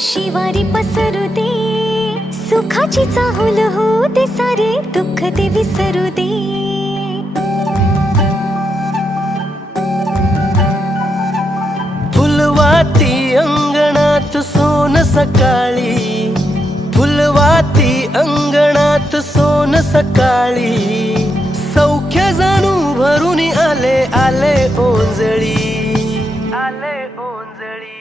शिवारी पसरू दे, सुखाची चाहूल हो दे, सारे दुःख ते विसरू दे। फुलवाती अंगणात सोन सकाळी, फुलवाती अंगणात सोन सकाळी, सौख्य जणू भरून आले आले ओंजळी, आले ओंजळी।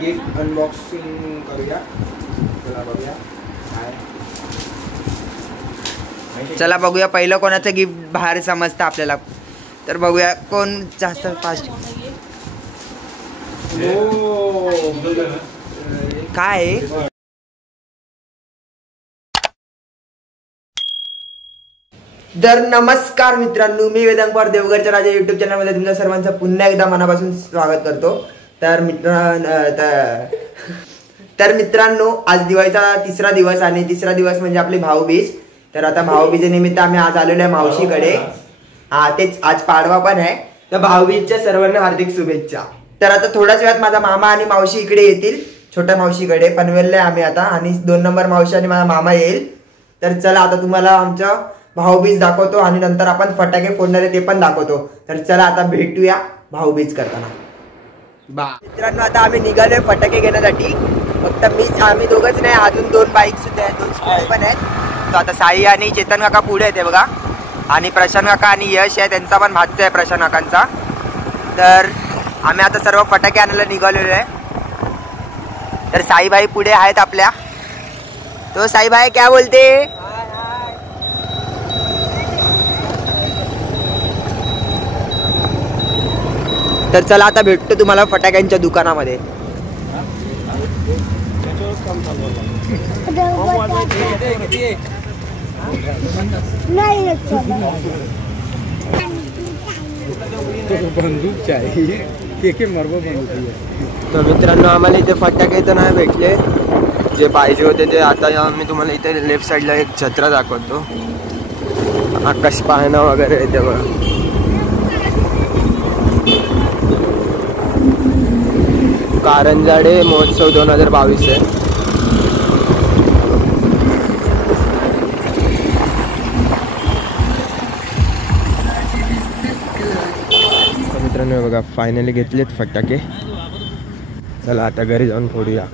गिफ्ट अनबॉक्सिंग करूया, चला बघूया काय। चला बघूया पहिलं कोणाचं गिफ्ट बाहेर समजतं आपल्याला, तर बघूया कोण जास्त फास्ट। काय तर नमस्कार मित्रांनो, मी वेदांग पवार देवघरच्या राजा यूट्यूब चॅनलमध्ये तुमच्या सर्वांचं पुन्हा एकदा मनापासून स्वागत करतो। तर मित्रांनो आज दिवाळीचा तिसरा दिवस आणि तिसरा दिवस म्हणजे आपली भाऊबीज। तर आता भाऊबीजेनिमित्त आम्ही आज आलेलो आहे मावशीकडे। तेच आज पाडवा पण आहे, तर भाऊबीजच्या सर्वांना हार्दिक शुभेच्छा। तर आता थोड्याच वेळात माझा मामा आणि मावशी इकडे येतील, छोट्या मावशीकडे पनवेलला आम्ही आता, आणि 2 नंबर मावशी आणि माझा मामा येईल। तर चला आता तुम्हाला आमचं भाऊबीज दाखवतो आणि नंतर आपण फटाके फोडणारे ते पण दाखवतो। तर चला आता भेटूया भाऊबीज करताना। मित्रांनो आता आम्ही निघालोय फटाके घेण्यासाठी, फक्त आम्ही दोघंच नाही, अजून 2 बाईक सुद्धा आहेत, 2 स्कूटी पण आहेत। तर आता साई आणि चेतन काका पुढे येते बघा, आणि प्रशांत काका आणि यश आहे, त्यांचा पण भाचा आहे प्रशांत काकांचा। तर आम्ही आता सर्व फटाके आणायला निघालेलो आहे। तर साईबाई पुढे आहेत आपल्या, तो साईबाई क्या बोलते? तर चला आता भेटतो तुम्हाला फटाक्यांच्या दुकानामध्ये। बंदूक चाहिए, के मरबो बंदूक। तर मित्रांनो आम्हाला इथे फटाके तर नाही भेटले जे पाहिजे होते ते। आता मी तुम्हाला इथे लेफ्ट साईडला एक छत्र दाखवतो, आकाश पाहणं वगैरे येते बघा। कारंजाडे महोत्सव 2022 आहे। मित्रांनो बघा फायनली घेतलेत फटाके, चला आता घरी जाऊन फोडूया।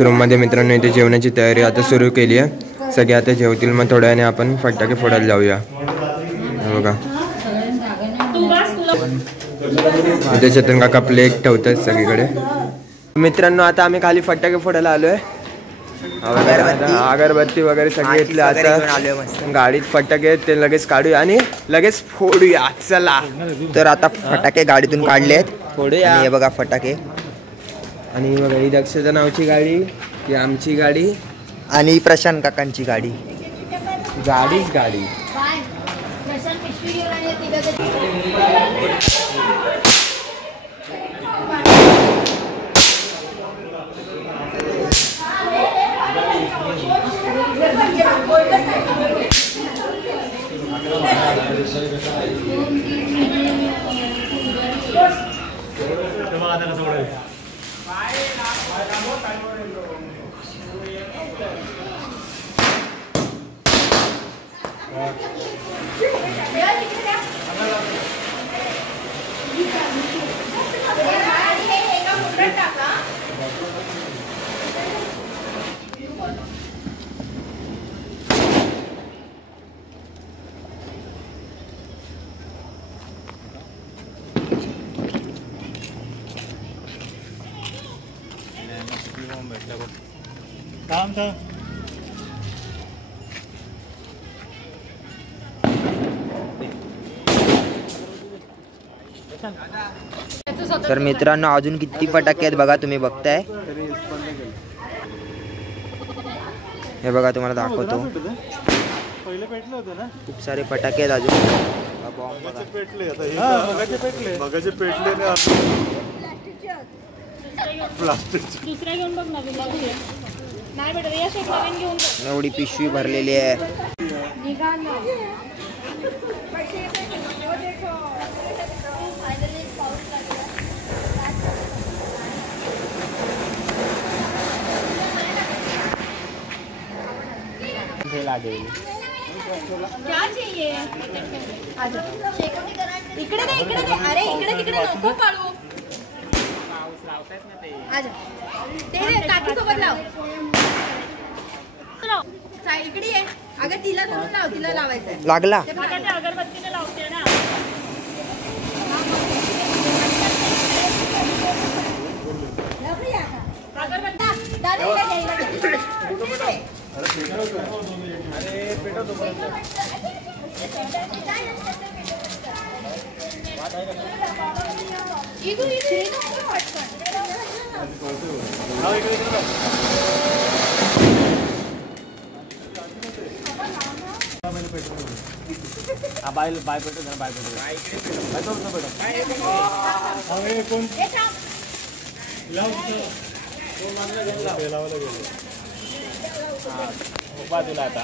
रूम मध्ये मित्रांनो इथे जेवणाची तयारी आता सुरू केली आहे. सगळे आता जेवतील, मग थोड्या वेळाने आपण फटाके फोडायला जाऊया. बघा इथे चेतन काका प्लेट ठेवतात सगळीकडे. मित्रांनो आता आम्ही खाली फटाके फोडायला आलोय. अगरबत्ती वगैरे सगळे घेतले. आता गाडीत फटाके ते लगेच काढूया आणि लगेच फोडूया. चला तर आता फटाके गाडीतून काढलेत. फोडूया. हे बघा फटाके. आणि बघा ही दक्षता नावची गाडी, ही आमची गाडी आणि प्रशांत काकांची गाडी. गाडीच गाडी. तर मित्रांनो अजून किती फटाके आहेत बघा, तुम्ही बघताय. हे बघा तुम्हाला दाखवतो. खूप सारे फटाके आहेत अजून. एवढी पिशवी भरलेली आहे. क्या चाहिए? इकडे दे, इकडे दे. अरे इकडे तिकडे नको पाळू. आजा ते रे काकी सोबत लाव. इकडे ये. अगं तिला धरून लाव, तिला लावायचं लागला. अगरबत्तीने लावते ना. बाय पेटो जरा, बाय पेटो बाजूला आता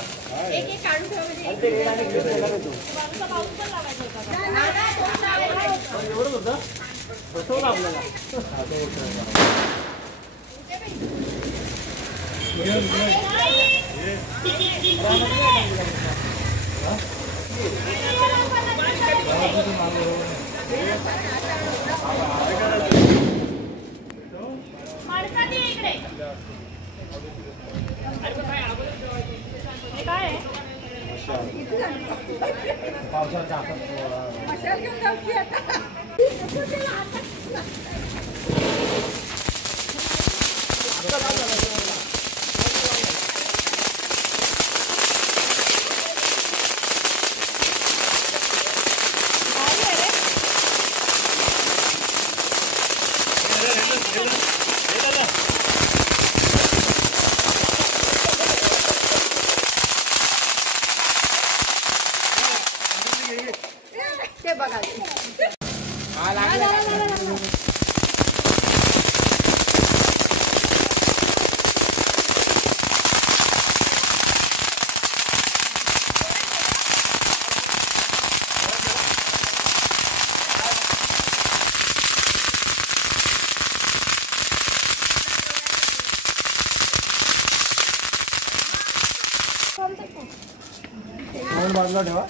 बाजूला ठेवा.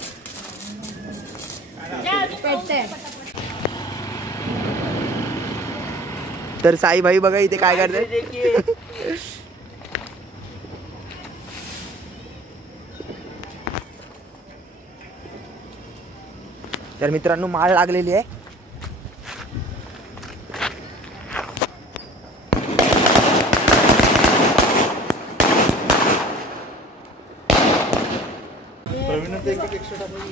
तर साई भाई बघा इथे काय करते. तर मित्रांनो माळ लागलेली आहे.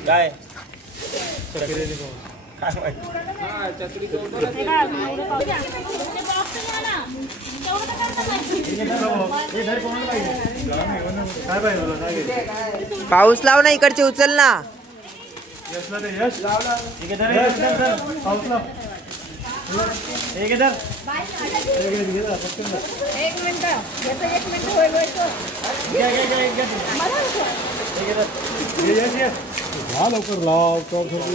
काय पाऊस लाव ना इकडचे उचल ना. लवकर लाव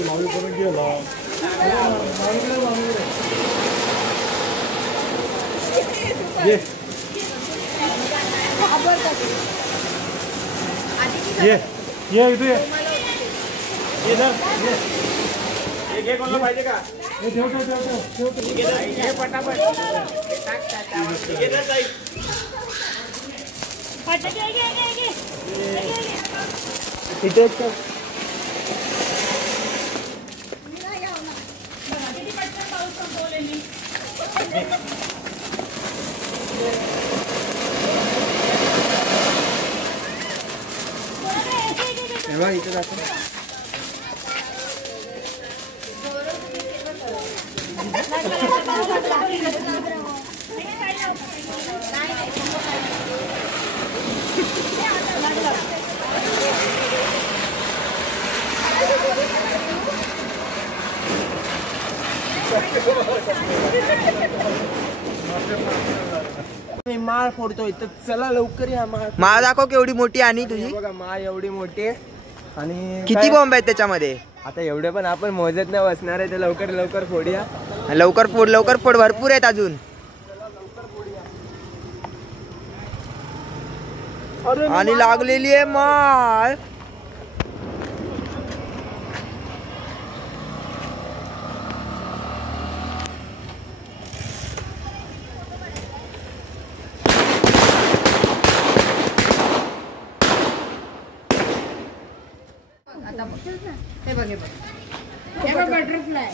मावी करून गेला. ये इथे कोणाला पाहिजे का? ठेव पटापट. इथे इथे जातो. माळ फोडतोय तर चला लवकर या. माळ दाखव केवढी मोठी आणि तुझी. बघा माळ एवढी मोठी आहे. आणि किती बॉम्ब आहेत त्याच्यामध्ये. आता एवढे पण आपण मोजत नाही बसणार आहे. ते लवकर लवकर फोडूया. लवकर फोड भरपूर आहेत अजून. आणि लागलेली आहे माळ. हे बघ बटरफ्लाय.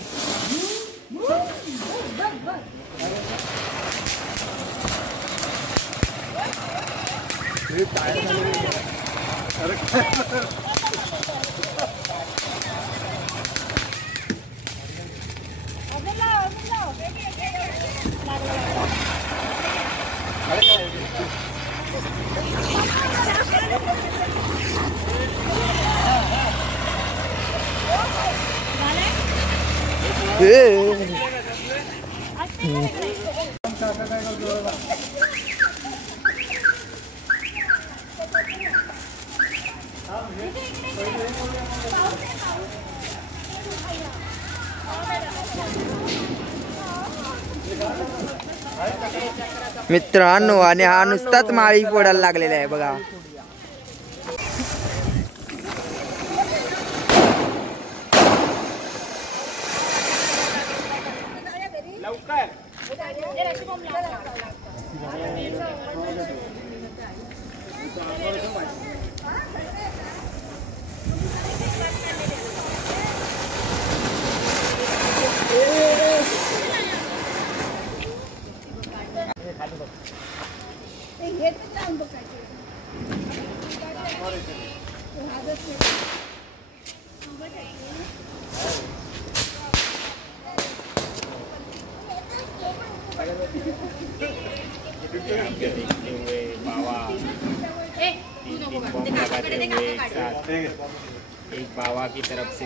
मित्रांनो आणि हा नुसताच माळी फोडायला लागलेला आहे बघा. एक बाबा की तरफ से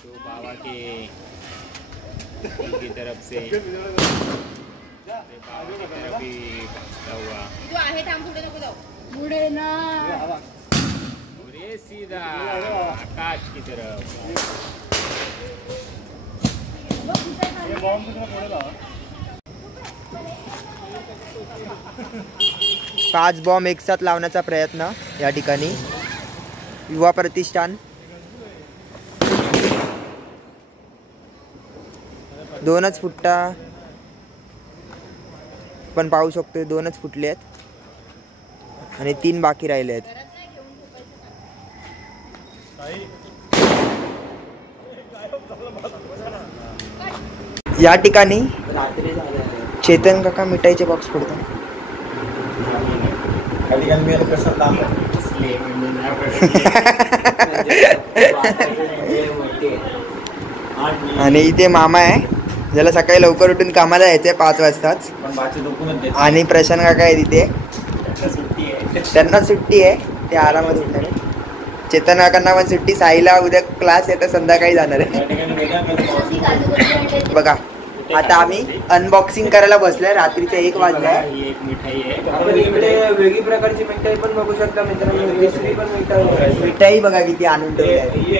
दो बाबा के की तरफ से बाबा की तरफ भी बसता हुआ और ये सीधा आकाश की तरफ। पाच बॉम्ब एक साथ लावण्याचा प्रयत्न या ठिकाणी युवा प्रतिष्ठान। दोनच फुटता पण पाहू शकतो, दोनच फुटले आहेत आणि 3 बाकी राहिले आहेत। या ठिकाणी चेतन काका मिठाईचे बॉक्स फोडतात आणि इथे मामा आहे ज्याला सकाळी लवकर उठून कामाला यायचंय 5 वाजताच, आणि प्रशांत काका आहे तिथे, त्यांना सुट्टी आहे, ते आरामात उठणार आहे। चेतन काकांना पण सुट्टी, साईला उद्या क्लास आहे तर संध्याकाळी जाणार आहे। बघा आता आम्ही अनबॉक्सिंग करायला बसलोय, रात्रीचे 1 वाजलाय। आपण इकडे वेगळी प्रकारची मिठाई पण बघू शकता मित्रांनो, दुसरी पण मिठाई बघा किती आणून ठेवली,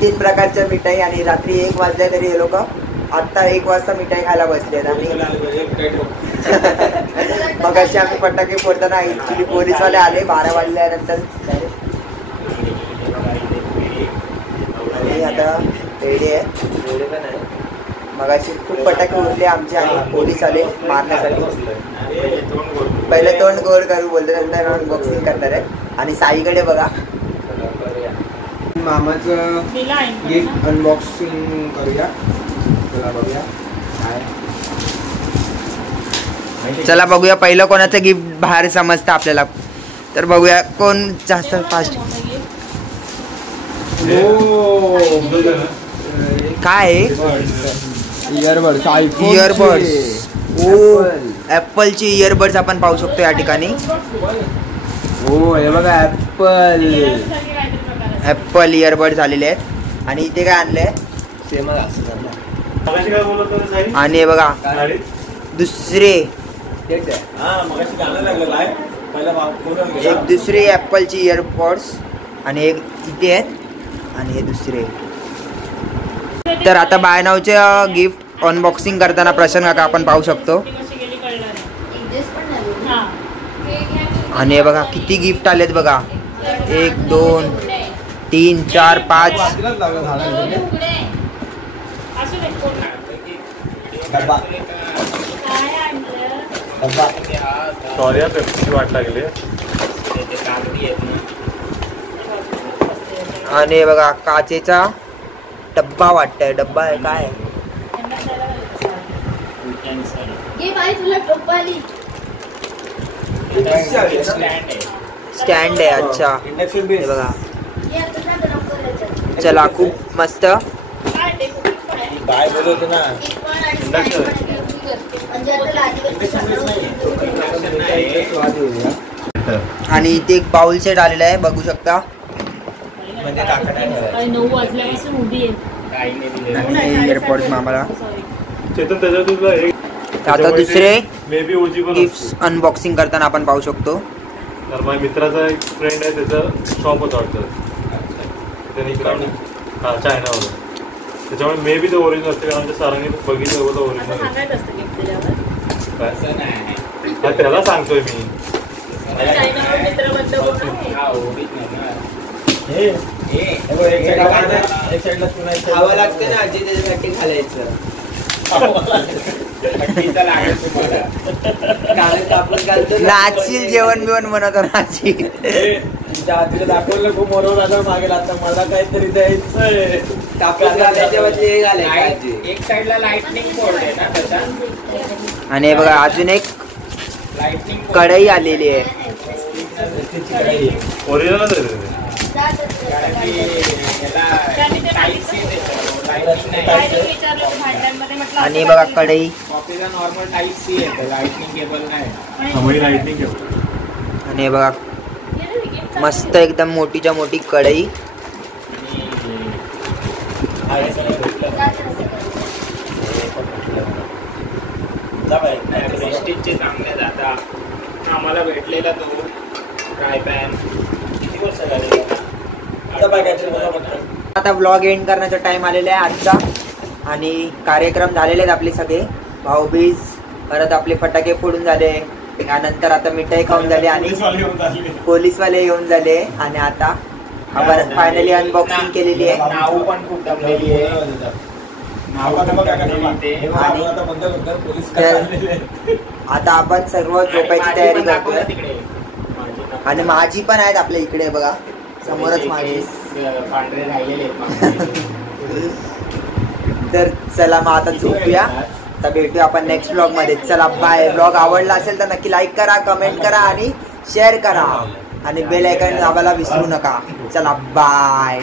3 प्रकारच्या मिठाई, आणि रात्री 1 वाजल्या तरी हे लोक आत्ता 1 वाजता मिठाई खायला बसलेत। आणि मग अशी आम्ही फटाके फोडताना ऍक्च्युली पोलीसवाले आले 12 वाजल्यानंतर, आणि आता रेडी आहे। मग अशी खूप फटाके उरले आमचे आणि पोलीस आले मारण्यासाठी। पहिले तोंड गोल करू बोलते, नंतर अनबॉक्सिंग करणार आहे। आणि साईकडे बघा मामाचं गिफ्ट अनबॉक्सिंग करूया, चला बघूया पहिलं कोणाचं गिफ्ट बाहेर समजतं आपल्याला, तर बघूया कोण जास्त फास्ट। काय इयरबड्स, इयरबड्स, ओ ॲपलची इयरबड्स आपण पाहू शकतो या ठिकाणी। हो हे बघा ॲपल इयरबड्स आलेले आहेत, आणि इथे काय आणलंय आणि हे बघा दुसरे एक दुसरे ॲपलची इयरबड्स, आणि एक इथे आहेत, आणि हे दुसरे। तर आता बाय नावचे गिफ्ट अनबॉक्सिंग करताना प्रशांत काका आपण पाहू शकतो, आणि हे बघा किती गिफ्ट आलेत बघा, 1 2 3 4 5। सॉरी पेप्सीची वाट लागली। आणि हे बघा काचेचा डब्बा वाटतंय, डब्बा आहे काय स्टँड आहे, अच्छा हे बघा। चला खूप मस्त। आणि इथे एक बाउल सेट आलेला आहे बघू शकता, म्हणजे 9 वाजल्यापासून उभी आहे एअरपोर्ट मामाला। चेतन आता दुसरे मे बी ओजी पण गिफ्ट अनबॉक्सिंग करताना आपण पाहू शकतो। तर माझ्या मित्राचा एक फ्रेंड आहे, त्याचं शॉप होतं वाटतं त्याने इकडे चायनावर, त्याच्यामुळे मे बी ते ओरिजिनल असते, कारण आमच्या सरांनी बघितलं होतं ओरिजिनल। त्याला सांगतोय मी खावं लागतं ना आजी त्याच्यासाठी घालायचं. नाचशील जेवण बिवण बनवतो नाची. दाखवलं खूप बरोबर आता मागेल. आता मला काहीतरी द्यायचंय. कापूस घालायच्या बदली हे घालायचं. एक साइडला लाइटनिंग बोर्ड आहे ना त्याचा. आणि हे बघा अजून एक लाइटनिंग कढई आलेली आहे. ओरिजिनलच आहे ते. कारण की याला टाईप सी लाइटनिंग नाही. आणि बघा कढई. कॉपीला नॉर्मल टाईप सी आहे, लाइटनिंग केबल नाही. लाइटनिंग केलं. आणि हे बघा मस्त एकदम मोठीच्या मोठी कढई. प्रेस्टिजचे चांगले जाता. आम्हाला भेटलेला तो फ्राय पॅन किती वर्ष झाले. आता व्लॉग एंड करण्याचा टाइम आलेला आहे आजचा. आणि कार्यक्रम झालेले आहेत आपले सगळे. भाऊबीज परत आपले फटाके फोडून झाले. त्यानंतर आता मिठाई खाऊन झाली आणि पोलीसवाले येऊन झाले. आणि आता आपण फायनली अनबॉक्सिंग केलेली आहे. नाव पण खूप दमलेली आहे. आता आपण सर्व झोपायची तयारी करतोय. आणि माझी पण आहेत आपल्या इकडे बघा समोरच माझी. पांढरे राहिलेले. तर चला मग आता झोपूया. आता भेटूया आपण नेक्स्ट ब्लॉग मध्ये. चला बाय. ब्लॉग आवडला असेल तर नक्की लाईक करा, कमेंट करा आणि शेअर करा. आणि बेल आयकॉन दाबायला विसरू नका. चला बाय.